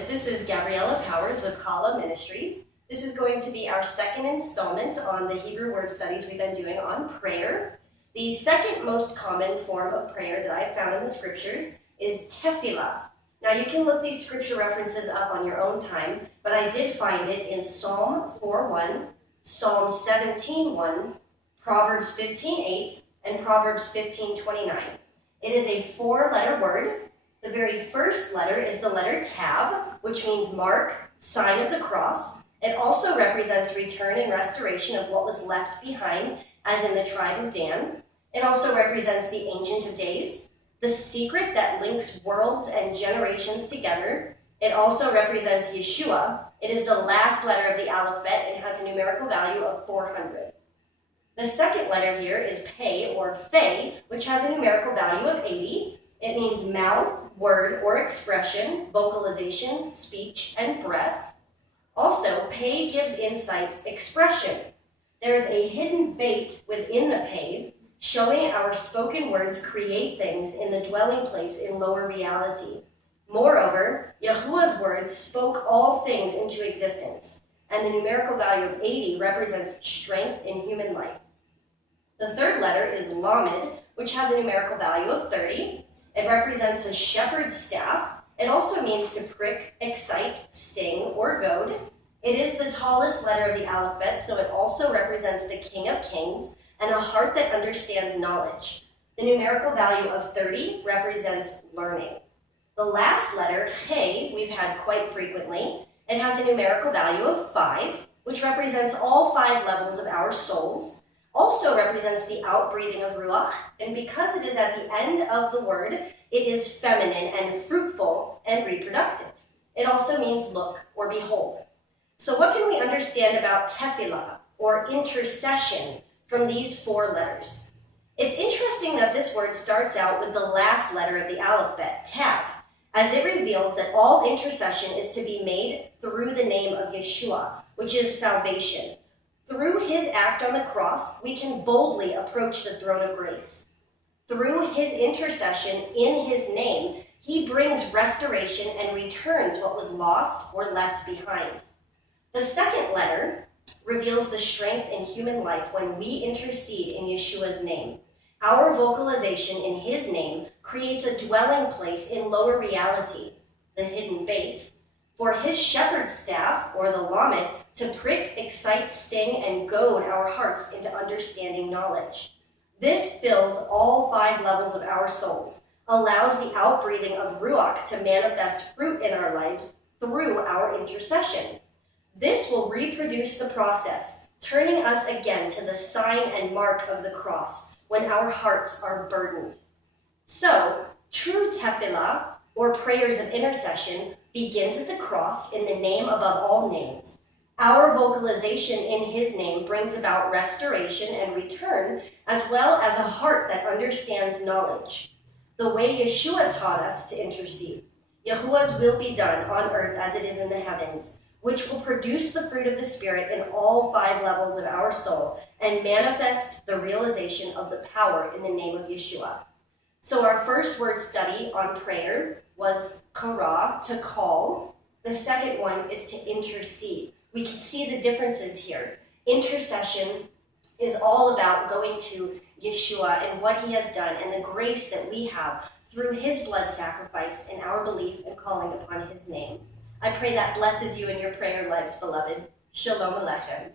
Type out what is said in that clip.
beloved. This is Gabriella Powers with Kala Ministries. This is going to be our second installment on the Hebrew word studies we've been doing on prayer. The second most common form of prayer that I found in the scriptures is Tefillah. Now you can look these scripture references up on your own time, but I did find it in Psalm 4:1, Psalm 17:1, Proverbs 15:8, and Proverbs 15:29. It is a 4-letter word. The very first letter is the letter Tav, which means mark, sign of the cross. It also represents return and restoration of what was left behind, as in the tribe of Dan. It also represents the Ancient of Days, the secret that links worlds and generations together. It also represents Yeshua. It is the last letter of the alphabet and has a numerical value of 400. The second letter here is Pei, or Fe, which has a numerical value of 80. It means mouth, word, or expression, vocalization, speech, and breath. Also, Pei gives insight, expression. There is a hidden bait within the Pei, showing our spoken words create things in the dwelling place in lower reality. Moreover, Yahuwah's words spoke all things into existence, and the numerical value of 80 represents strength in human life. The third letter is Lamed, which has a numerical value of 30. It represents a shepherd's staff. It also means to prick, excite, sting, or goad. It is the tallest letter of the alphabet, so it also represents the King of Kings and a heart that understands knowledge. The numerical value of 30 represents learning. The last letter, He, we've had quite frequently. It has a numerical value of 5, which represents all 5 levels of our souls. Also represents the outbreathing of Ruach, and because it is at the end of the word, it is feminine and fruitful and reproductive. It also means look or behold. So what can we understand about Tefillah, or intercession, from these 4 letters? It's interesting that this word starts out with the last letter of the alphabet, Tav, as it reveals that all intercession is to be made through the name of Yeshua, which is salvation. Through his act on the cross, we can boldly approach the throne of grace. Through his intercession in his name, he brings restoration and returns what was lost or left behind. The second letter reveals the strength in human life when we intercede in Yeshua's name. Our vocalization in his name creates a dwelling place in lower reality, the hidden bait, for his shepherd's staff, or the Lamed, to prick, excite, sting, and goad our hearts into understanding knowledge. This fills all 5 levels of our souls, allows the outbreathing of Ruach to manifest fruit in our lives through our intercession. This will reproduce the process, turning us again to the sign and mark of the cross when our hearts are burdened. So, true Tefillah, or prayers of intercession, begins at the cross in the name above all names. Our vocalization in his name brings about restoration and return, as well as a heart that understands knowledge. The way Yeshua taught us to intercede. Yahuwah's will be done on earth as it is in the heavens, which will produce the fruit of the Spirit in all 5 levels of our soul and manifest the realization of the power in the name of Yeshua. So our first word study on prayer was kara, to call. The second one is to intercede. We can see the differences here. Intercession is all about going to Yeshua and what he has done and the grace that we have through his blood sacrifice and our belief and calling upon his name. I pray that blesses you in your prayer lives, beloved. Shalom Aleichem.